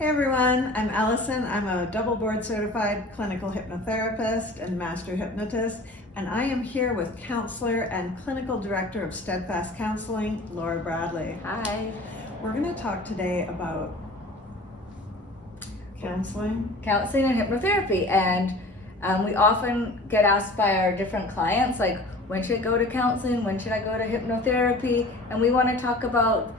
Hey everyone, I'm Allison. I'm a double board certified clinical hypnotherapist and master hypnotist, and I am here with counselor and clinical director of Steadfast Counselling, Laura Bradley. Hi. We're going to talk today about counseling and hypnotherapy, and we often get asked by our different clients, like, when should I go to counseling, when should I go to hypnotherapy? And we want to talk about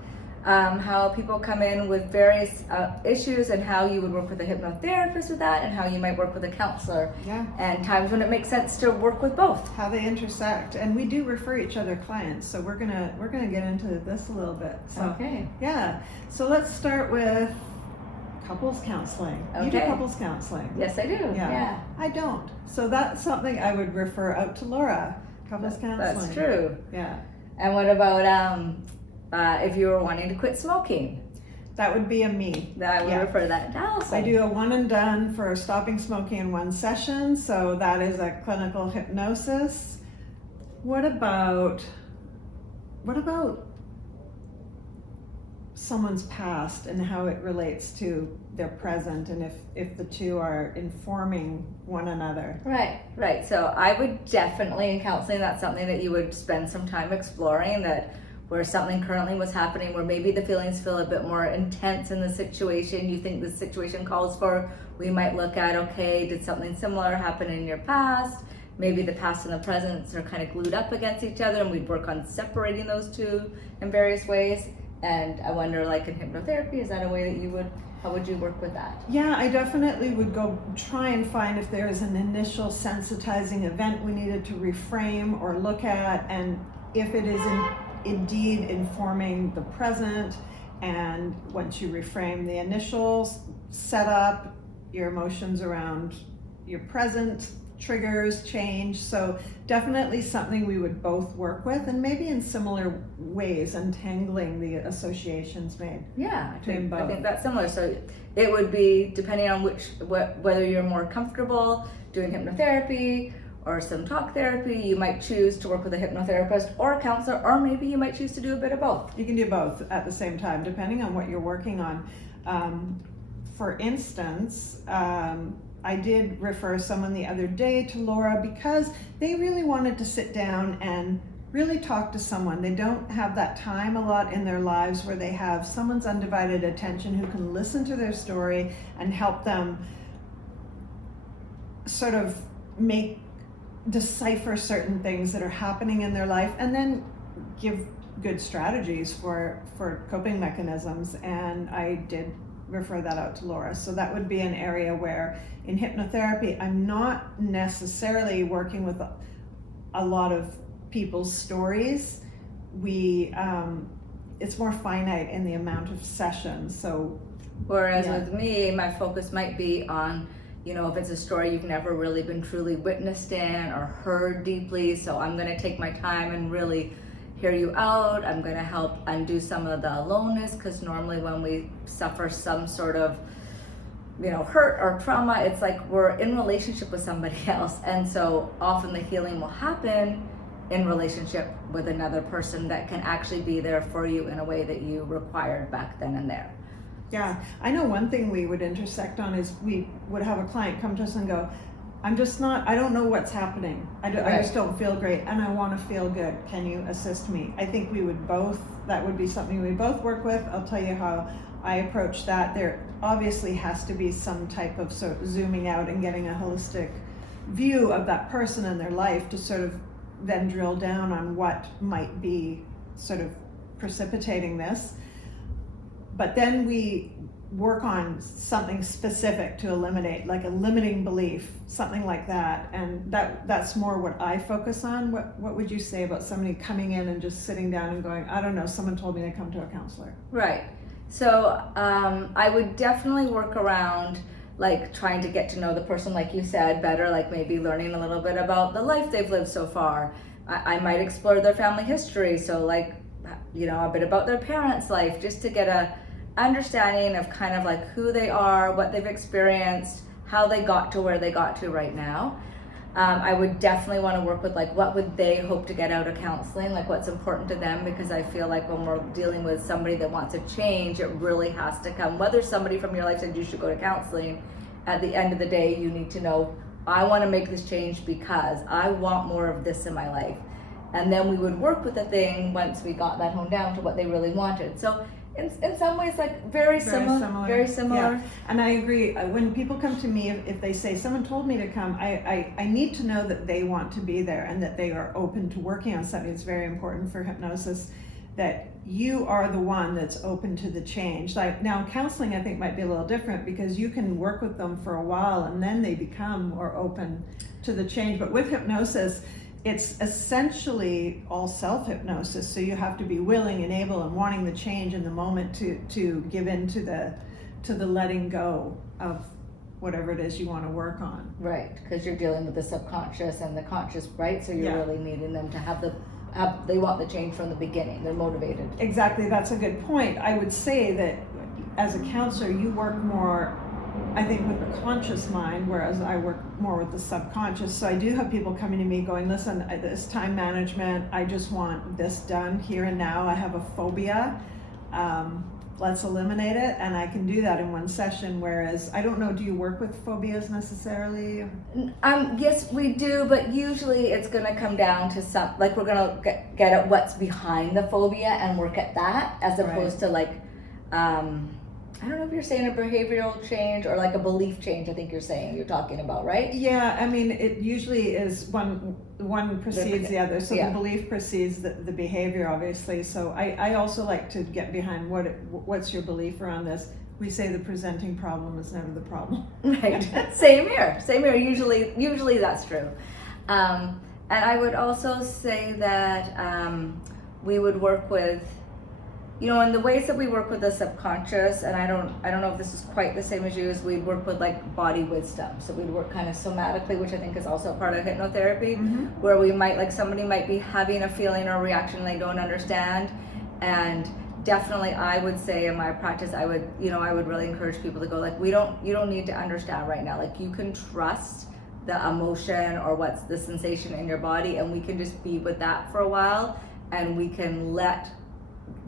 how people come in with various issues and how you would work with a hypnotherapist with that, and how you might work with a counselor. Yeah. And times when it makes sense to work with both. How they intersect, and we do refer each other clients, so we're gonna get into this a little bit. So, okay. Yeah. So let's start with couples counseling. Okay. You do couples counseling. Yes, I do. Yeah. I don't. So that's something I would refer out to Laura. Couples counseling. That's true. Yeah. And what about if you were wanting to quit smoking? That would be a me. I would refer that to Allison. I do a one and done for stopping smoking in one session, so that is a clinical hypnosis. What about someone's past and how it relates to their present, and if the two are informing one another? Right. So I would definitely, in counseling, that's something that you would spend some time exploring, that where something currently was happening, where maybe the feelings feel a bit more intense in the situation, you think the situation calls for, we might look at, okay, did something similar happen in your past? Maybe the past and the present are kind of glued up against each other, and we'd work on separating those two in various ways. And I wonder, like in hypnotherapy, is that a way that how would you work with that? Yeah, I definitely would go try and find if there is an initial sensitizing event we needed to reframe or look at, and if it is indeed informing the present. And once you reframe the initials, set up your emotions around your present triggers change. So definitely something we would both work with, and maybe in similar ways, untangling the associations made. Yeah, I think both. that's similar. So it would be depending on whether you're more comfortable doing hypnotherapy or some talk therapy. You might choose to work with a hypnotherapist or a counselor, or maybe you might choose to do a bit of both. You can do both at the same time, depending on what you're working on. For instance, I did refer someone the other day to Laura because they really wanted to sit down and really talk to someone. They don't have that time a lot in their lives where they have someone's undivided attention who can listen to their story and help them sort of decipher certain things that are happening in their life, and then give good strategies for coping mechanisms. And I did refer that out to Laura. So that would be an area where in hypnotherapy, I'm not necessarily working with a lot of people's stories. It's more finite in the amount of sessions. So whereas with me, my focus might be on, if it's a story you've never really been truly witnessed in or heard deeply. So I'm going to take my time and really hear you out. I'm going to help undo some of the aloneness, because normally when we suffer some sort of hurt or trauma, it's like we're in relationship with somebody else, and so often the healing will happen in relationship with another person that can actually be there for you in a way that you required back then and there. Yeah, I know one thing we would intersect on is we would have a client come to us and go, I don't know what's happening. I just don't feel great, and I want to feel good. Can you assist me? I think that would be something we both work with. I'll tell you how I approach that. There obviously has to be some type of sort of zooming out and getting a holistic view of that person and their life to sort of then drill down on what might be sort of precipitating this. But then we work on something specific to eliminate, like a limiting belief, something like that. And that's more what I focus on. What would you say about somebody coming in and just sitting down and going, I don't know, someone told me to come to a counselor? Right. So I would definitely work around like trying to get to know the person, like you said, better, like maybe learning a little bit about the life they've lived so far. I might explore their family history. So like, a bit about their parents' life, just to get a understanding of kind of like who they are, what they've experienced, how they got to where they got to right now. I would definitely want to work with like what would they hope to get out of counseling, like what's important to them, because I feel like when we're dealing with somebody that wants a change, it really has to come, whether somebody from your life said you should go to counseling, at the end of the day you need to know, I want to make this change because I want more of this in my life. And then we would work with the thing once we got that honed down to what they really wanted. So in some ways, like very similar. Yeah. And I agree. When people come to me, if they say someone told me to come, I need to know that they want to be there and that they are open to working on something. It's very important for hypnosis that you are the one that's open to the change. Like now, counseling I think might be a little different because you can work with them for a while and then they become more open to the change. But with hypnosis, it's essentially all self-hypnosis, so you have to be willing and able and wanting the change in the moment to give in to the letting go of whatever it is you want to work on. Right, because you're dealing with the subconscious and the conscious, right? So you're really needing them to have they want the change from the beginning. They're motivated. Exactly, that's a good point. I would say that as a counselor, you work more, I think, with the conscious mind, whereas I work more with the subconscious. So I do have people coming to me going, listen, this time management, I just want this done here and now. I have a phobia. Let's eliminate it. And I can do that in one session. Whereas, I don't know, do you work with phobias necessarily? Yes, we do, but usually it's going to come down to like we're going to get at what's behind the phobia and work at that, as opposed to like, I don't know if you're saying a behavioral change or like a belief change. I think you're talking about, right? Yeah, I mean, it usually is one precedes the other. So the belief precedes the behavior, obviously. So I also like to get behind what's your belief around this. We say the presenting problem is never the problem. Right. Same here. Usually that's true. And I would also say that we would work with, in the ways that we work with the subconscious, and I don't know if this is quite the same as you, is we'd work with like body wisdom. So we'd work kind of somatically, which I think is also part of hypnotherapy, where we might, like somebody might be having a feeling or a reaction they don't understand. And definitely I would say in my practice, I would really encourage people to go like, you don't need to understand right now. Like you can trust the emotion or what's the sensation in your body, and we can just be with that for a while, and we can let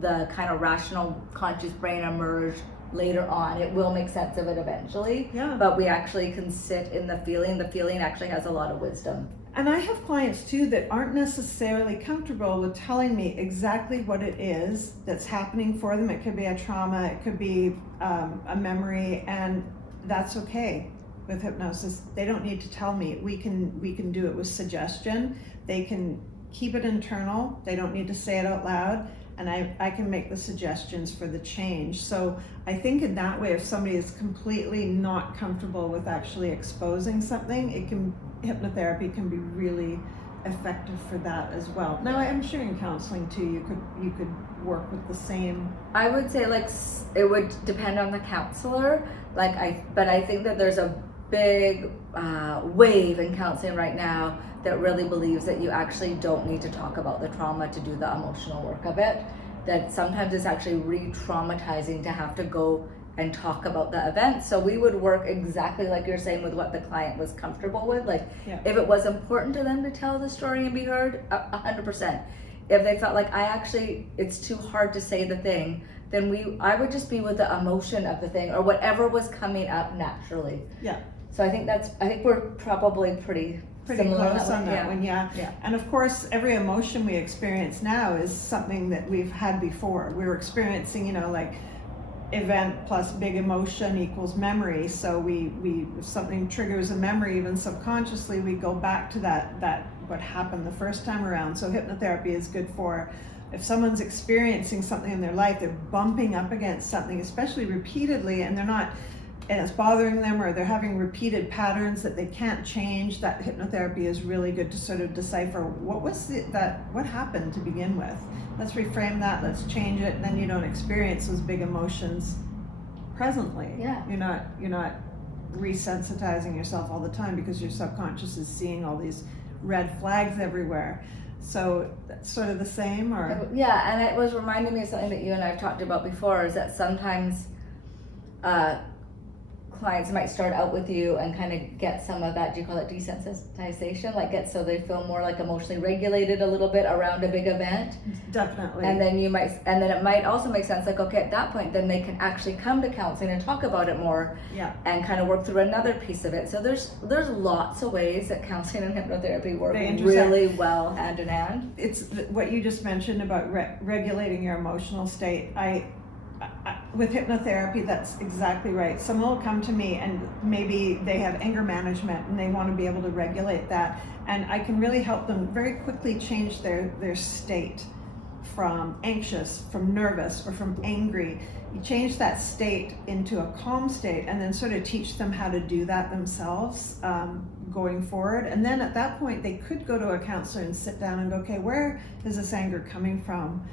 the kind of rational conscious brain emerge later on. It will make sense of it eventually, but we actually can sit in the feeling. The feeling actually has a lot of wisdom. And I have clients too that aren't necessarily comfortable with telling me exactly what it is that's happening for them. It could be a trauma, it could be a memory, and that's okay with hypnosis. They don't need to tell me. We can do it with suggestion. They can keep it internal. They don't need to say it out loud. And I can make the suggestions for the change. So I think in that way, if somebody is completely not comfortable with actually exposing something, hypnotherapy can be really effective for that as well. Now I'm sure in counseling too, you could work with the same. I would say like it would depend on the counselor. But I think that there's a big wave in counseling right now that really believes that you actually don't need to talk about the trauma to do the emotional work of it. That sometimes it's actually re-traumatizing to have to go and talk about the event. So we would work exactly like you're saying with what the client was comfortable with. Like if it was important to them to tell the story and be heard, 100%. If they felt like it's too hard to say the thing, then I would just be with the emotion of the thing or whatever was coming up naturally. Yeah. So I think we're probably pretty close on that one, yeah. And of course, every emotion we experience now is something that we've had before. We were experiencing, like event plus big emotion equals memory. So if something triggers a memory, even subconsciously, we go back to that what happened the first time around. So hypnotherapy is good for if someone's experiencing something in their life, they're bumping up against something, especially repeatedly, and it's bothering them, or they're having repeated patterns that they can't change. That hypnotherapy is really good to sort of decipher what happened to begin with. Let's reframe that, let's change it, and then you don't experience those big emotions presently. Yeah. You're not resensitizing yourself all the time because your subconscious is seeing all these red flags everywhere. So that's sort of the same, or? Yeah, and it was reminding me of something that you and I have talked about before, is that sometimes clients might start out with you and kind of get some of that, do you call it desensitization? Like get so they feel more like emotionally regulated a little bit around a big event. Definitely. And then it might also make sense, like, okay, at that point, then they can actually come to counseling and talk about it more. Yeah. And kind of work through another piece of it. So there's lots of ways that counseling and hypnotherapy work really well hand in hand. It's what you just mentioned about regulating your emotional state. With hypnotherapy, that's exactly right. Someone will come to me and maybe they have anger management and they want to be able to regulate that. And I can really help them very quickly change their state from anxious, from nervous, or from angry. You change that state into a calm state and then sort of teach them how to do that themselves going forward. And then at that point, they could go to a counselor and sit down and go, okay, where is this anger coming from?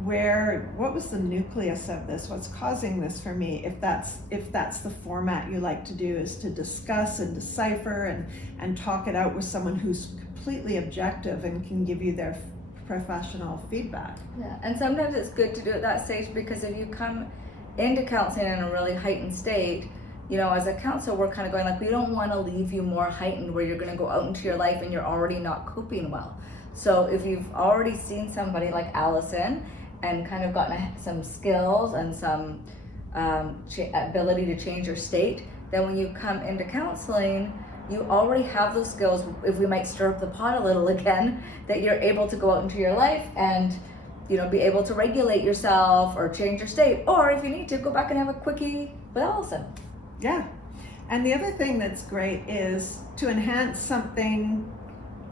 What was the nucleus of this? What's causing this for me? If that's the format you like to do, is to discuss and decipher and talk it out with someone who's completely objective and can give you their professional feedback. Yeah, and sometimes it's good to do it at that stage, because if you come into counseling in a really heightened state, as a counselor, we're kind of going like, we don't want to leave you more heightened where you're going to go out into your life and you're already not coping well. So if you've already seen somebody like Allison and kind of gotten some skills and some ability to change your state, then when you come into counseling, you already have those skills. If we might stir up the pot a little again, that you're able to go out into your life and be able to regulate yourself or change your state, or if you need to, go back and have a quickie with Allison. Yeah, and the other thing that's great is to enhance something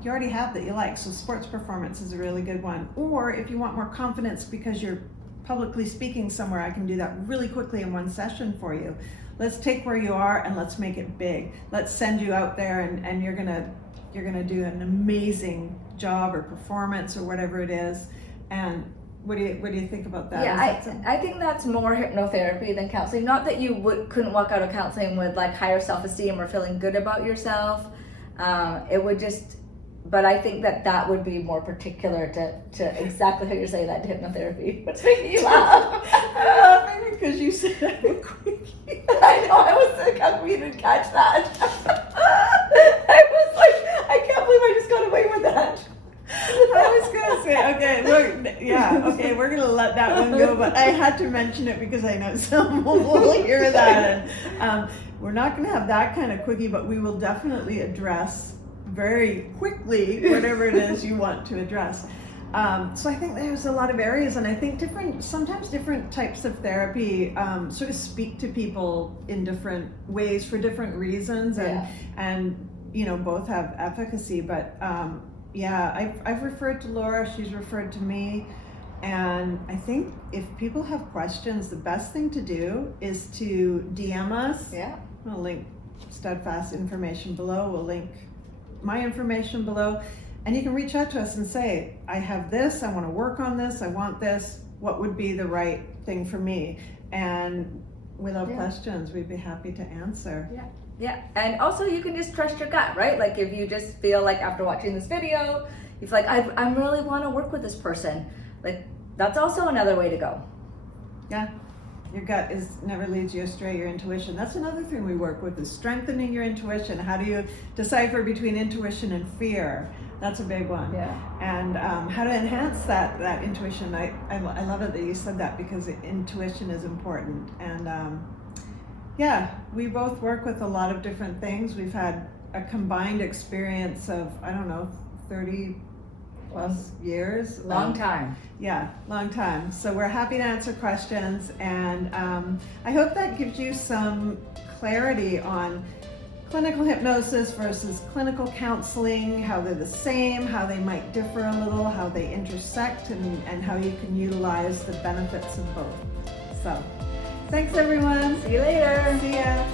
you already have that you like. So sports performance is a really good one. Or if you want more confidence because you're publicly speaking somewhere, I can do that really quickly in one session for you. Let's take where you are and let's make it big. Let's send you out there and you're gonna do an amazing job or performance or whatever it is. And what do you think about that? Yeah, I think that's more hypnotherapy than counseling. Not that you couldn't walk out of counseling with like higher self-esteem or feeling good about yourself. It would just, but I think that would be more particular to exactly how you're saying that, to hypnotherapy. What's making you laugh? I'm laughing because you said that quickie. I know, I was like, how come you didn't catch that? I was like, I can't believe I just got away with that. I was gonna say, we're gonna let that one go, but I had to mention it because I know someone will hear that. And we're not gonna have that kind of quickie, but we will definitely address very quickly whatever it is you want to address. So I think there's a lot of areas, and I think sometimes different types of therapy sort of speak to people in different ways for different reasons, and both have efficacy, but I've referred to Laura, she's referred to me, and I think if people have questions, the best thing to do is to DM us. Yeah. We'll link Steadfast information below, we'll link my information below, and you can reach out to us and say, I have this, I want to work on this, I want this, what would be the right thing for me? And without questions, we'd be happy to answer. Yeah, and also you can just trust your gut, right? Like if you just feel like after watching this video, you feel like I really want to work with this person, like that's also another way to go. Yeah, your gut never leads you astray, your intuition. That's another thing we work with, is strengthening your intuition. How do you decipher between intuition and fear? That's a big one. Yeah. And how to enhance that intuition. I love it that you said that, because intuition is important. And we both work with a lot of different things. We've had a combined experience of, 30 plus years. Long time. Yeah, long time. So we're happy to answer questions, and I hope that gives you some clarity on clinical hypnosis versus clinical counseling, how they're the same, how they might differ a little, how they intersect, and how you can utilize the benefits of both. So, thanks everyone. See you later. See ya.